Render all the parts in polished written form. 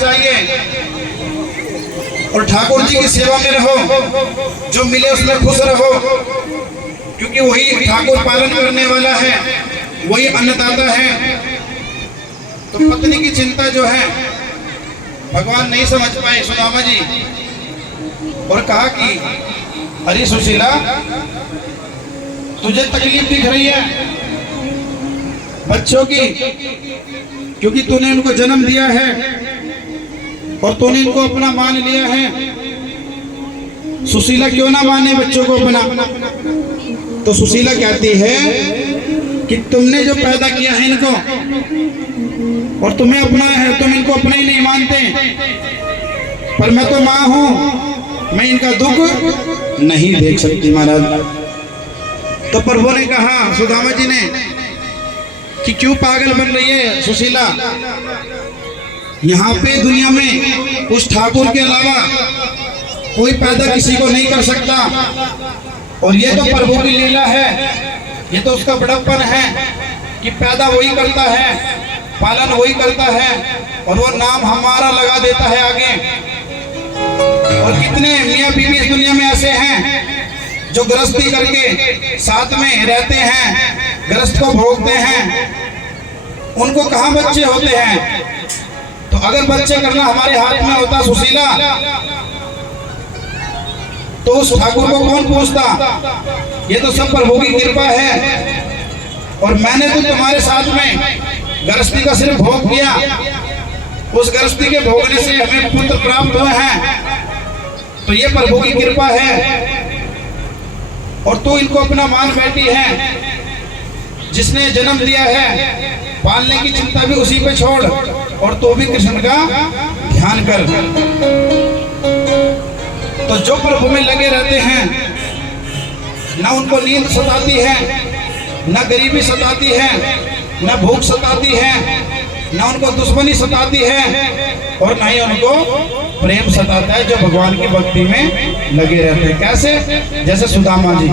चाहिए और ठाकुर जी की सेवा में रहो, जो मिले उसमें खुश रहो, क्योंकि वही ठाकुर पालन करने वाला है, वही अन्नदाता है। तो पत्नी की चिंता जो है भगवान नहीं समझ पाए सुदामा जी, और कहा कि अरे सुशीला, तुझे तकलीफ दिख रही है बच्चों की, क्योंकि तूने उनको जन्म दिया है और तूने इनको अपना मान लिया है। सुशीला क्यों ना माने बच्चों को अपना? तो सुशीला कहती है कि तुमने जो पैदा किया है इनको और तुम्हें अपना है, तुम इनको अपना ही नहीं मानते, पर मैं तो माँ हूं, मैं इनका दुख नहीं देख सकती महाराज। तो प्रभु ने कहा सुदामा जी ने कि क्यों पागल बन रही है सुशीला, यहाँ पे दुनिया में उस ठाकुर के अलावा कोई पैदा किसी को नहीं कर सकता, और ये तो प्रभु की लीला है, ये तो उसका बड़प्पन है कि पैदा वही करता है, पालन वही करता है, और वो नाम हमारा लगा देता है आगे। और कितने मियाँ बीवी इस दुनिया में ऐसे हैं जो गृहस्थी करके साथ में रहते हैं, गृहस्थ को भोगते हैं, उनको कहाँ बच्चे होते हैं? तो अगर बच्चे करना हमारे हाथ में होता सुशीला, तो उस ठाकुर को कौन पूछता? ये तो सब प्रभु की कृपा है, और मैंने तो तुम्हारे साथ में गृहस्थी का सिर्फ भोग किया, उस गृहस्थी के भोगने से हमें पुत्र प्राप्त हुए हैं, तो ये प्रभु की कृपा है। और तू इनको अपना मान बैठी है, जिसने जन्म दिया है, पालने की चिंता भी उसी पे छोड़, और तू भी कृष्ण का ध्यान कर। तो जो प्रभु में लगे रहते हैं, ना उनको नींद सताती है, ना गरीबी सताती है, ना भूख सताती है, ना उनको दुश्मनी सताती है, और ना ही उनको प्रेम सताता है, जो भगवान की भक्ति में लगे रहते हैं। कैसे? जैसे सुदामा जी।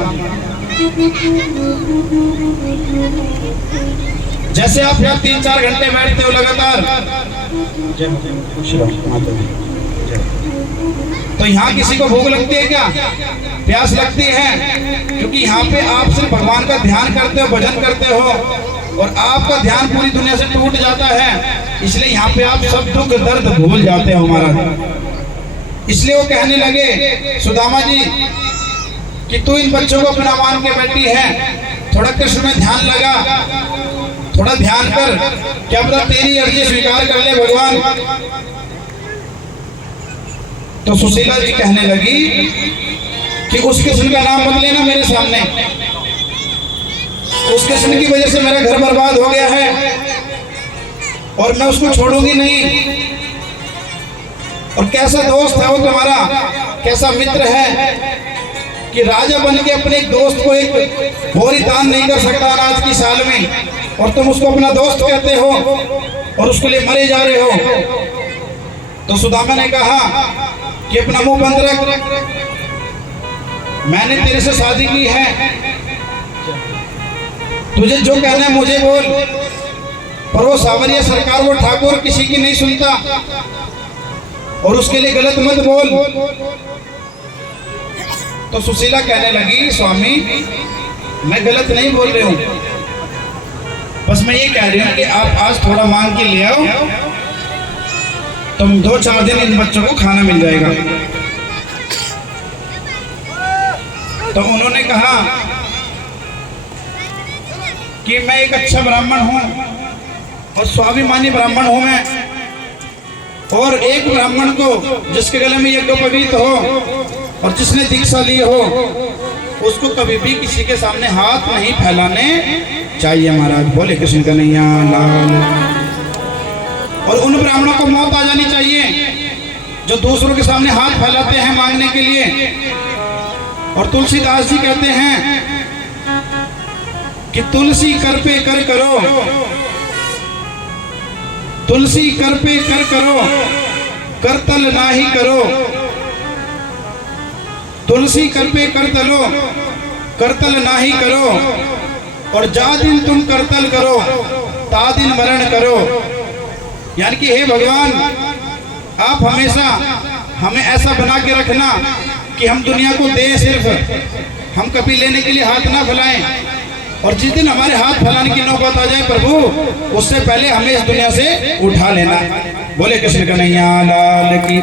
जैसे आप यहाँ 3-4 घंटे बैठते हो लगातार, तो यहाँ किसी को भूख लगती है क्या? प्यास लगती है, क्योंकि यहाँ पे आप सिर्फ भगवान का ध्यान करते हो, भजन करते हो, और आपका ध्यान पूरी दुनिया से टूट जाता है, इसलिए यहाँ पे आप सब दुख दर्द भूल जाते हो महाराज। इसलिए वो कहने लगे सुदामा जी कि तू इन बच्चों को अपना मान के बैठी है, थोड़ा कृष्ण में ध्यान लगा, थोड़ा ध्यान कर, क्या पता तेरी अर्जी स्वीकार कर ले भगवान। तो सुशीला जी कहने लगी कि उस कृष्ण का नाम मत लेना मेरे सामने, उस कृष्ण की वजह से मेरा घर बर्बाद हो गया है, और मैं उसको छोड़ूंगी नहीं। और कैसा दोस्त है वो तुम्हारा, कैसा मित्र है कि राजा बन के अपने एक दोस्त को एक भोरी दान नहीं कर सकता अनाज की साल में, और तुम उसको अपना दोस्त कहते हो और उसके लिए मरे जा रहे हो। तो सुदामा ने कहा कि अपना मुंह बंद रख, मैंने तेरे से शादी की है, तुझे जो कहना है मुझे बोल, पर वो सावरिया सरकार, वो ठाकुर किसी की नहीं सुनता, और उसके लिए गलत मत बोल। तो सुशीला कहने लगी स्वामी, मैं गलत नहीं बोल रही हूँ, बस मैं ये कह रही हूँ कि आप आज थोड़ा मांग के ले आओ, तुम 2-4 दिन इन बच्चों को खाना मिल जाएगा। तो उन्होंने कहा कि मैं एक अच्छा ब्राह्मण हूँ और स्वाभिमानी ब्राह्मण हूँ मैं, और एक ब्राह्मण को जिसके गले में यज्ञोपवीत हो और जिसने दीक्षा ली हो, उसको कभी भी किसी के सामने हाथ नहीं फैलाने चाहिए महाराज। बोले कृष्ण कन्हैया लाल। और उन ब्राह्मणों को मौत आ जानी चाहिए जो दूसरों के सामने हाथ फैलाते हैं मांगने के लिए। और तुलसीदास जी कहते हैं कि तुलसी कर पे कर करो, तुलसी कर पे कर करो, करतल नाही करो, तुलसी कर पे कर तलो, करतल नाही करो, और जा दिन तुम करतल करो ता दिन मरण करो। यानी कि हे भगवान, आप हमेशा हमें ऐसा बना के रखना कि हम दुनिया को दे, सिर्फ हम कभी लेने के लिए हाथ ना फैलाएं। और जिस दिन हमारे हाथ फैलाने की नौबत आ जाए प्रभु, उससे पहले हमें इस दुनिया से उठा लेना। बोले कृष्ण कन्हैया लाल की।